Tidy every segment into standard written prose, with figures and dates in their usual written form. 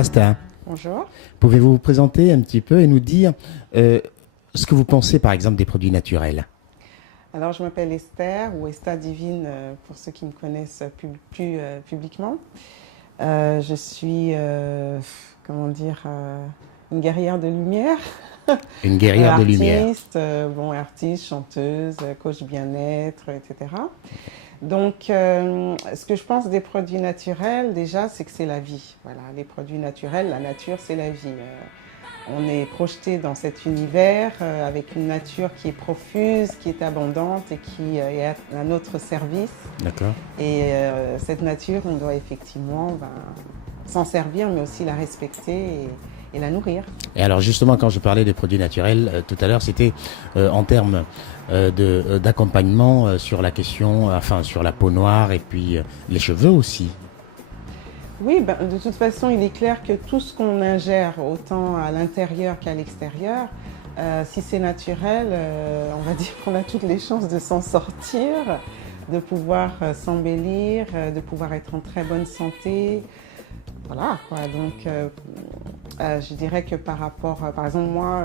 Asta. Bonjour. Pouvez-vous vous présenter un petit peu et nous dire ce que vous pensez par exemple des produits naturels? Alors, je m'appelle Esther, ou Esta Divine pour ceux qui me connaissent plus publiquement. Je suis, comment dire, une guerrière de lumière. Une guerrière de lumière. Artiste, chanteuse, coach bien-être, etc. Donc, ce que je pense des produits naturels, déjà, c'est que c'est la vie. Voilà, les produits naturels, la nature, c'est la vie. On est projeté dans cet univers avec une nature qui est profuse, qui est abondante et qui est à notre service. D'accord. Et cette nature, on doit effectivement s'en servir, mais aussi la respecter et la nourrir. Et alors justement, quand je parlais des produits naturels tout à l'heure, c'était en termes d'accompagnement sur la question, enfin sur la peau noire et puis les cheveux aussi. Oui, de toute façon, il est clair que tout ce qu'on ingère, autant à l'intérieur qu'à l'extérieur, si c'est naturel, on va dire qu'on a toutes les chances de s'en sortir, de pouvoir s'embellir, de pouvoir être en très bonne santé. Voilà, quoi. Donc, je dirais que par rapport, par exemple, moi,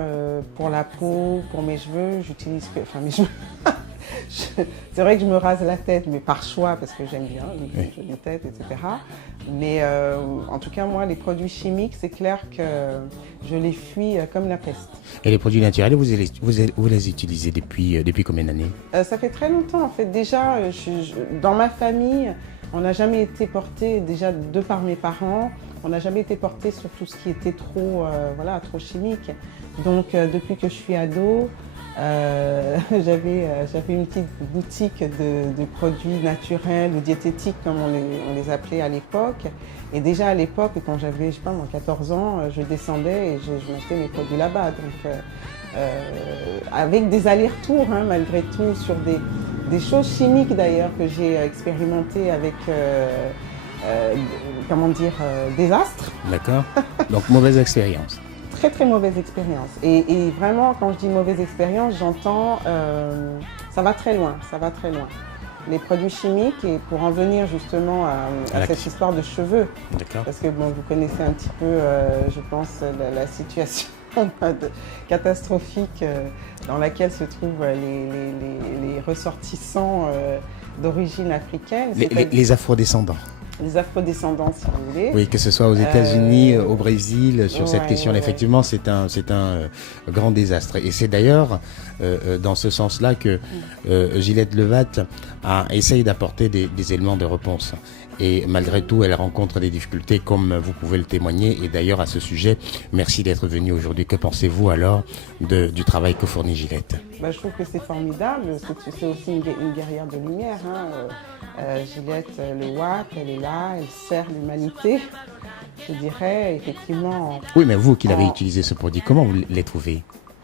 pour la peau, pour mes cheveux, j'utilise que, enfin, mes cheveux. C'est vrai que je me rase la tête, mais par choix, parce que j'aime bien les jolies têtes, etc. Mais en tout cas, moi, les produits chimiques, c'est clair que je les fuis comme la peste. Et les produits naturels, vous les utilisez depuis combien d'années? Ça fait très longtemps, en fait. Déjà, dans ma famille, on n'a jamais été porté, déjà de par mes parents, on n'a jamais été porté sur tout ce qui était trop chimique. Donc, depuis que je suis ado, j'avais une petite boutique de produits naturels ou diététiques comme on les appelait à l'époque. Et déjà à l'époque, quand j'avais, je sais pas, 14 ans, je descendais et je m'achetais mes produits là-bas. Donc avec des allers-retours malgré tout sur des choses chimiques d'ailleurs que j'ai expérimentées avec désastre. D'accord. Donc mauvaise expérience. Très très mauvaise expérience. Et vraiment, quand je dis mauvaise expérience, j'entends ça va très loin, ça va très loin. Les produits chimiques, et pour en venir justement à cette histoire de cheveux, parce que bon, vous connaissez un petit peu, je pense, la situation catastrophique dans laquelle se trouvent les ressortissants d'origine africaine. Les afrodescendants. Les afrodescendants, si vous voulez. Oui, que ce soit aux États-Unis, au Brésil, sur cette question-là, effectivement, c'est un grand désastre. Et c'est d'ailleurs dans ce sens-là que Gillette Levat essaye d'apporter des éléments de réponse. Et malgré tout, elle rencontre des difficultés, comme vous pouvez le témoigner. Et d'ailleurs, à ce sujet, merci d'être venu aujourd'hui. Que pensez-vous alors du travail que fournit Gillette? Je trouve que c'est formidable. C'est aussi une guerrière de lumière. Gillette Le WAP, elle est là, elle sert l'humanité. Je dirais effectivement. Oui, mais vous qui l'avez utilisé ce produit, comment vous les trouvez?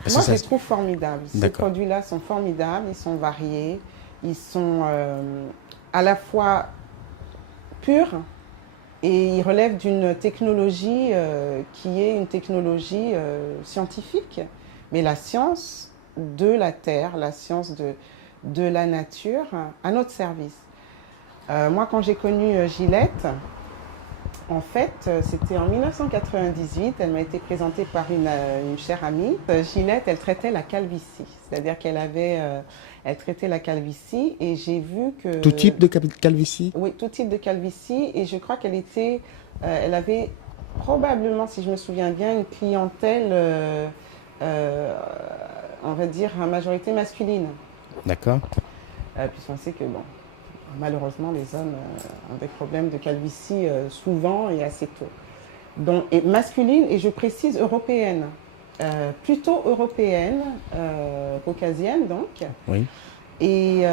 Moi, je les trouve formidables. Ces produits-là sont formidables, ils sont variés, ils sont à la fois purs et ils relèvent d'une technologie qui est une technologie scientifique, mais la science de la terre, la science de la nature à notre service. Moi, quand j'ai connu Gillette, en fait, c'était en 1998, elle m'a été présentée par une chère amie. Gillette, elle traitait la calvitie, c'est-à-dire elle traitait la calvitie et j'ai vu que... Tout type de calvitie? Oui, tout type de calvitie, et je crois elle avait probablement, si je me souviens bien, une clientèle, on va dire, à majorité masculine. D'accord. Puisqu'on sait que, bon, malheureusement, les hommes ont des problèmes de calvitie souvent et assez tôt. Donc, et masculine, et je précise européenne. Plutôt européenne, caucasienne donc. Oui. Et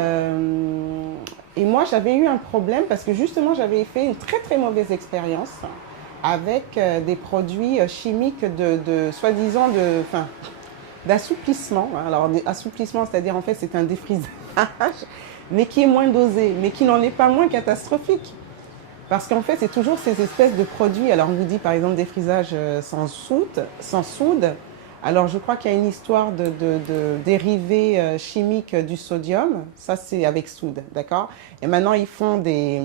moi, j'avais eu un problème parce que justement, j'avais fait une très très mauvaise expérience avec des produits chimiques soi-disant d'assouplissement. Alors, assouplissement, c'est-à-dire en fait, c'est un défrisage, mais qui est moins dosé, mais qui n'en est pas moins catastrophique. Parce qu'en fait, c'est toujours ces espèces de produits. Alors, on vous dit par exemple défrisage sans soude. Alors, je crois qu'il y a une histoire de dérivés chimiques du sodium. Ça, c'est avec soude, d'accord? Et maintenant, ils font des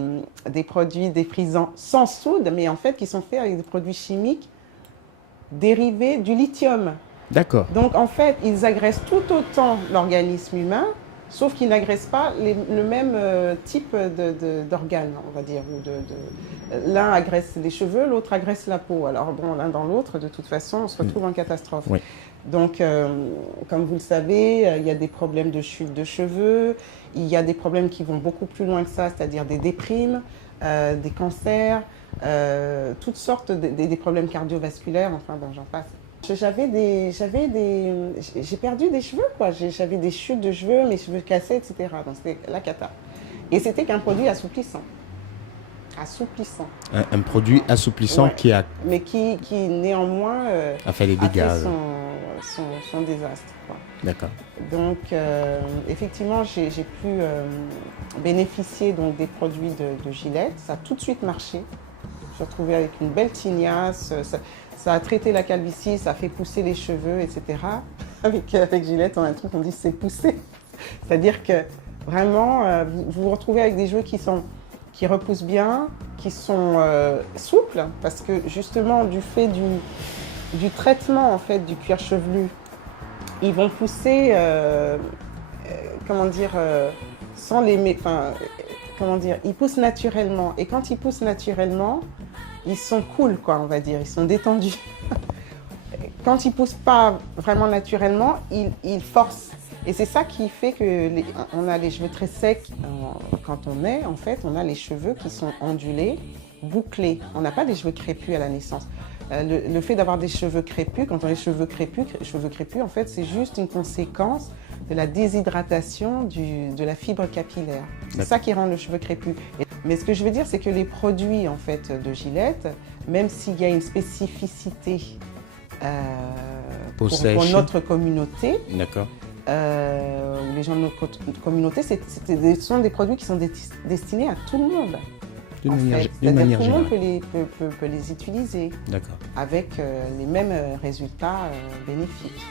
produits défrisants sans soude, mais en fait, qui sont faits avec des produits chimiques dérivés du lithium. D'accord. Donc, en fait, ils agressent tout autant l'organisme humain, sauf qu'ils n'agressent pas le même type d'organes, on va dire. L'un agresse les cheveux, l'autre agresse la peau. Alors, bon, l'un dans l'autre, de toute façon, on se retrouve en catastrophe. Oui. Donc, comme vous le savez, il y a des problèmes de chute de cheveux, il y a des problèmes qui vont beaucoup plus loin que ça, c'est-à-dire des déprimes, des cancers, toutes sortes des problèmes cardiovasculaires, enfin bon, j'en passe. J'ai perdu des cheveux, quoi. J'avais des chutes de cheveux, mes cheveux cassés, etc. Donc c'était la cata. Et c'était qu'un produit assouplissant. Assouplissant. Un produit assouplissant, Ouais. qui a Mais qui néanmoins fait des a dégâts. fait son désastre, quoi. D'accord. Donc, effectivement, j'ai pu bénéficier donc, des produits de Gillette. Ça a tout de suite marché. Je me suis retrouvée avec une belle tignasse. Ça a traité la calvitie, ça a fait pousser les cheveux, etc. Avec Gillette, on a un truc qu'on dit c'est pousser. C'est-à-dire que vraiment, vous vous retrouvez avec des cheveux qui repoussent bien, qui sont souples, parce que justement, du fait du traitement en fait, du cuir chevelu, ils vont pousser, comment dire, sans les... Enfin, comment dire, ils poussent naturellement. Et quand ils poussent naturellement, ils sont cool, quoi, on va dire, ils sont détendus. Quand ils poussent pas vraiment naturellement, ils forcent. Et c'est ça qui fait que on a les cheveux très secs. Quand on naît, en fait, on a les cheveux qui sont ondulés, bouclés. On n'a pas des cheveux crépus à la naissance. Le fait d'avoir des cheveux crépus, quand on a les cheveux crépus, en fait, c'est juste une conséquence de la déshydratation de la fibre capillaire. C'est ça qui rend le cheveu crépus. Mais ce que je veux dire, c'est que les produits en fait, de Gillette, même s'il y a une spécificité pour notre communauté, d'accord, les gens de notre communauté, ce sont des produits qui sont destinés à tout le monde. D'une manière tout le monde générale. peut les utiliser avec les mêmes résultats bénéfiques.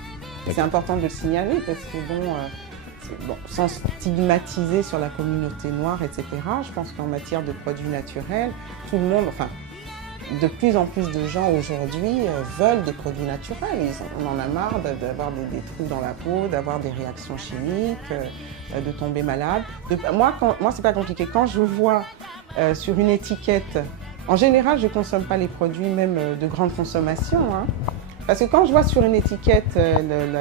C'est important de le signaler parce que bon, sans stigmatiser sur la communauté noire, etc., je pense qu'en matière de produits naturels, tout le monde, enfin, de plus en plus de gens aujourd'hui veulent des produits naturels. On en a marre d'avoir des trous dans la peau, d'avoir des réactions chimiques, de tomber malade. Moi, c'est pas compliqué. Quand je vois sur une étiquette, en général, je ne consomme pas les produits même de grande consommation, hein, parce que quand je vois sur une étiquette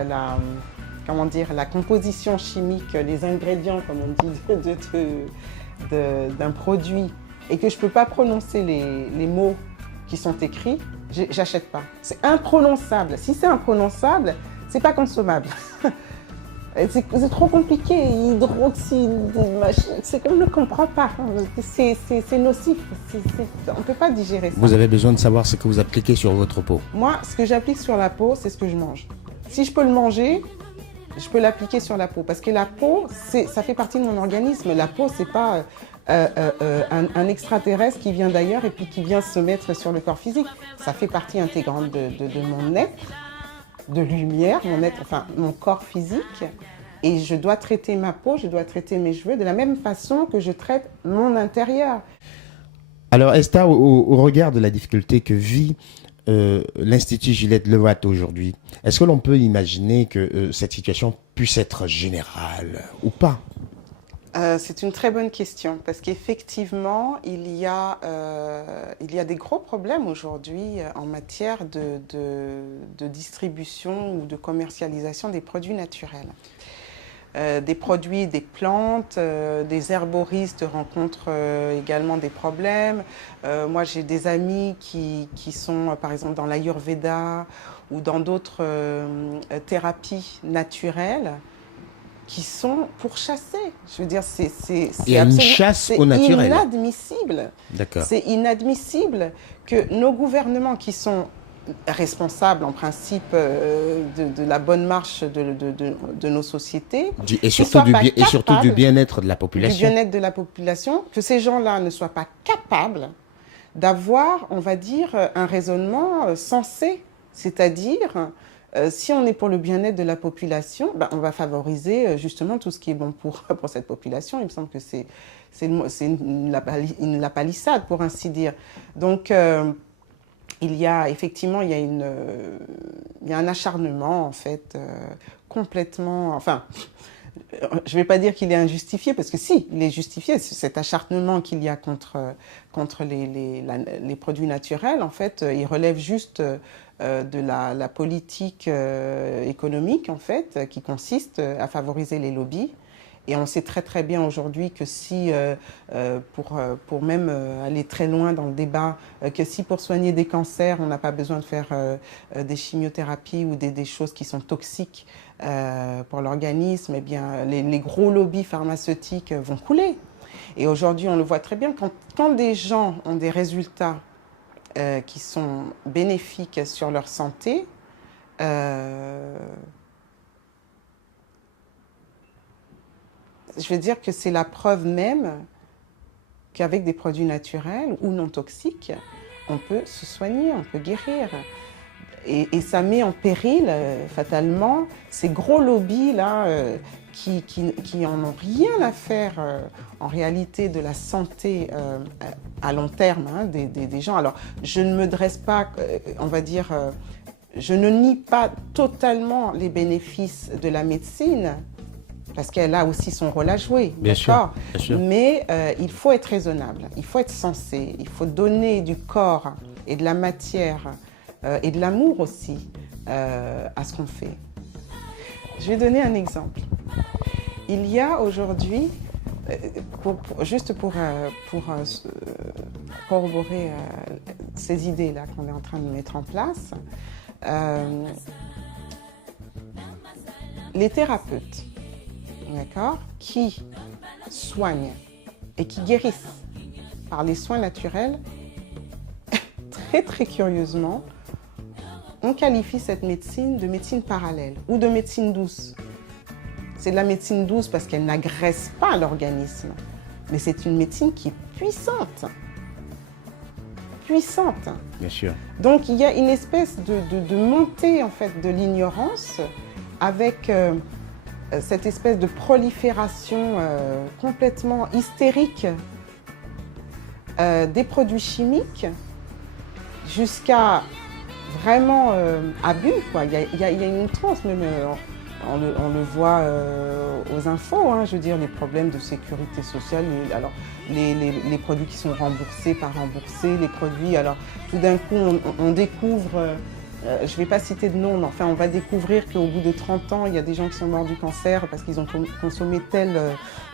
la composition chimique, les ingrédients, comme on dit, d'un produit, et que je ne peux pas prononcer les mots qui sont écrits, j'achète pas. C'est imprononçable. Si c'est imprononçable, c'est pas consommable. C'est trop compliqué. Hydroxyde, c'est qu'on ne comprend pas. C'est nocif. On ne peut pas digérer ça. Vous avez besoin de savoir ce que vous appliquez sur votre peau. Moi, ce que j'applique sur la peau, c'est ce que je mange. Si je peux le manger, je peux l'appliquer sur la peau. Parce que la peau, ça fait partie de mon organisme. La peau, c'est pas un extraterrestre qui vient d'ailleurs et puis qui vient se mettre sur le corps physique. Ça fait partie intégrante de mon être, de lumière, mon corps physique. Et je dois traiter ma peau, je dois traiter mes cheveux de la même façon que je traite mon intérieur. Alors Esther, au regard de la difficulté que vit l'Institut Gillette Levatte aujourd'hui, est-ce que l'on peut imaginer que cette situation puisse être générale ou pas? C'est une très bonne question parce qu'effectivement, il y a des gros problèmes aujourd'hui en matière de distribution ou de commercialisation des produits naturels. Des produits, des plantes, des herboristes rencontrent également des problèmes. Moi, j'ai des amis qui sont, par exemple, dans l'Ayurveda ou dans d'autres thérapies naturelles qui sont pourchassés. Je veux dire, il y a une chasse au naturel. C'est inadmissible. D'accord. C'est inadmissible que nos gouvernements qui sont responsables en principe de la bonne marche de nos sociétés et surtout du bien-être de la population. Du bien-être de la population, que ces gens-là ne soient pas capables d'avoir, on va dire, un raisonnement sensé, c'est-à-dire si on est pour le bien-être de la population, ben, on va favoriser justement tout ce qui est bon pour cette population. Il me semble que c'est une lapalissade, pour ainsi dire. Donc, il y a effectivement il y a un acharnement, en fait, complètement... Enfin, je ne vais pas dire qu'il est injustifié, parce que si, il est justifié. Cet acharnement qu'il y a contre les produits naturels, en fait, il relève juste de la politique économique, en fait, qui consiste à favoriser les lobbies. Et on sait très très bien aujourd'hui que si, pour même aller très loin dans le débat, que si pour soigner des cancers, on n'a pas besoin de faire des chimiothérapies ou des choses qui sont toxiques pour l'organisme, eh bien les gros lobbies pharmaceutiques vont couler. Et aujourd'hui, on le voit très bien, quand des gens ont des résultats qui sont bénéfiques sur leur santé, je veux dire que c'est la preuve même qu'avec des produits naturels ou non toxiques, on peut se soigner, on peut guérir. Et ça met en péril, fatalement, ces gros lobbies-là qui en ont rien à faire, en réalité, de la santé à long terme hein, des gens. Alors, je ne me dresse pas, on va dire, je ne nie pas totalement les bénéfices de la médecine, parce qu'elle a aussi son rôle à jouer, d'accord ? Bien sûr. Mais il faut être raisonnable, il faut être sensé, il faut donner du corps et de la matière et de l'amour aussi à ce qu'on fait. Je vais donner un exemple. Il y a aujourd'hui, juste pour corroborer ces idées-là qu'on est en train de mettre en place, les thérapeutes, d'accord, qui soignent et qui guérissent par les soins naturels, très très curieusement, on qualifie cette médecine de médecine parallèle ou de médecine douce. C'est de la médecine douce parce qu'elle n'agresse pas l'organisme, mais c'est une médecine qui est puissante. Puissante. Bien sûr. Donc il y a une espèce de montée en fait de l'ignorance avec cette espèce de prolifération complètement hystérique des produits chimiques jusqu'à vraiment abus, quoi. Il y a une outrance, même on le voit aux infos, hein, je veux dire, les problèmes de sécurité sociale, les produits qui sont remboursés, pas remboursés, les produits, alors tout d'un coup on découvre, je ne vais pas citer de nom, mais enfin on va découvrir qu'au bout de 30 ans, il y a des gens qui sont morts du cancer parce qu'ils ont consommé tel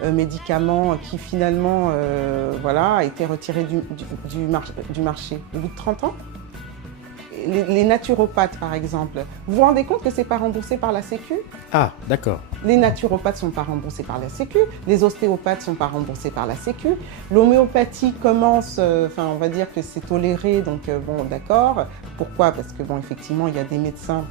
médicament qui finalement voilà, a été retiré du marché. Au bout de 30 ans, les naturopathes, par exemple, vous vous rendez compte que ce n'est pas remboursé par la Sécu ? Ah, d'accord. Les naturopathes ne sont pas remboursés par la Sécu, les ostéopathes ne sont pas remboursés par la Sécu, l'homéopathie commence, on va dire que c'est toléré, donc bon, d'accord. Pourquoi ? Parce que, bon, effectivement, il y a des médecins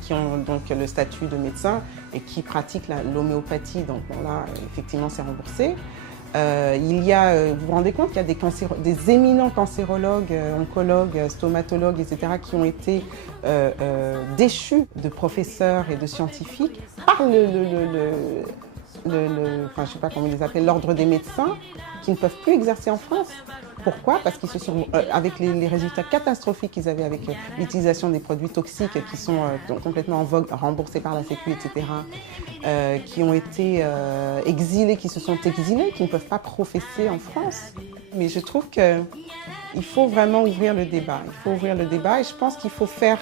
qui ont donc le statut de médecin et qui pratiquent l'homéopathie, donc bon, là, effectivement, c'est remboursé. Il y a, vous vous rendez compte qu'il y a des éminents cancérologues, oncologues, stomatologues, etc., qui ont été déchus de professeurs et de scientifiques par je sais pas comment ils les appellent, l'ordre des médecins, qui ne peuvent plus exercer en France. Pourquoi ? Parce qu'ils se sont, avec les résultats catastrophiques qu'ils avaient avec l'utilisation des produits toxiques qui sont complètement en vogue, remboursés par la Sécu, etc., qui ont été exilés, qui se sont exilés, qui ne peuvent pas professer en France. Mais je trouve qu'il faut vraiment ouvrir le débat. Il faut ouvrir le débat et je pense qu'il faut faire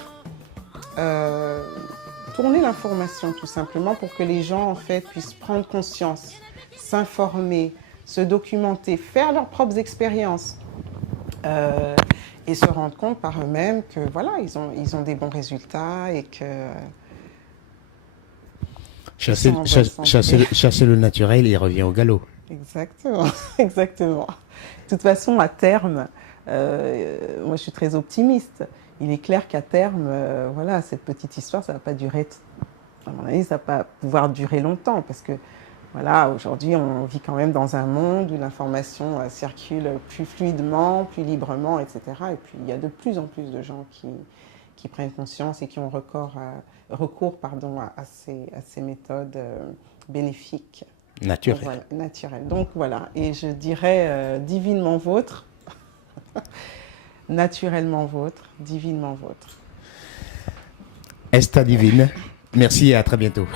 tourner l'information tout simplement pour que les gens en fait puissent prendre conscience, s'informer, se documenter, faire leurs propres expériences et se rendre compte par eux-mêmes que voilà, ils ont des bons résultats et que chasser le naturel et il revient au galop. Exactement, exactement. De toute façon, à terme, moi je suis très optimiste. Il est clair qu'à terme, voilà, cette petite histoire, ça ne va pas durer, à mon avis, ça ne va pas pouvoir durer longtemps parce que voilà, aujourd'hui, on vit quand même dans un monde où l'information circule plus fluidement, plus librement, etc. Et puis, il y a de plus en plus de gens qui qui prennent conscience et qui ont recours à ces méthodes bénéfiques. Naturelles. Voilà, naturelles. Donc voilà, et je dirais divinement vôtre, naturellement vôtre, divinement vôtre. Esta divine. Merci et à très bientôt.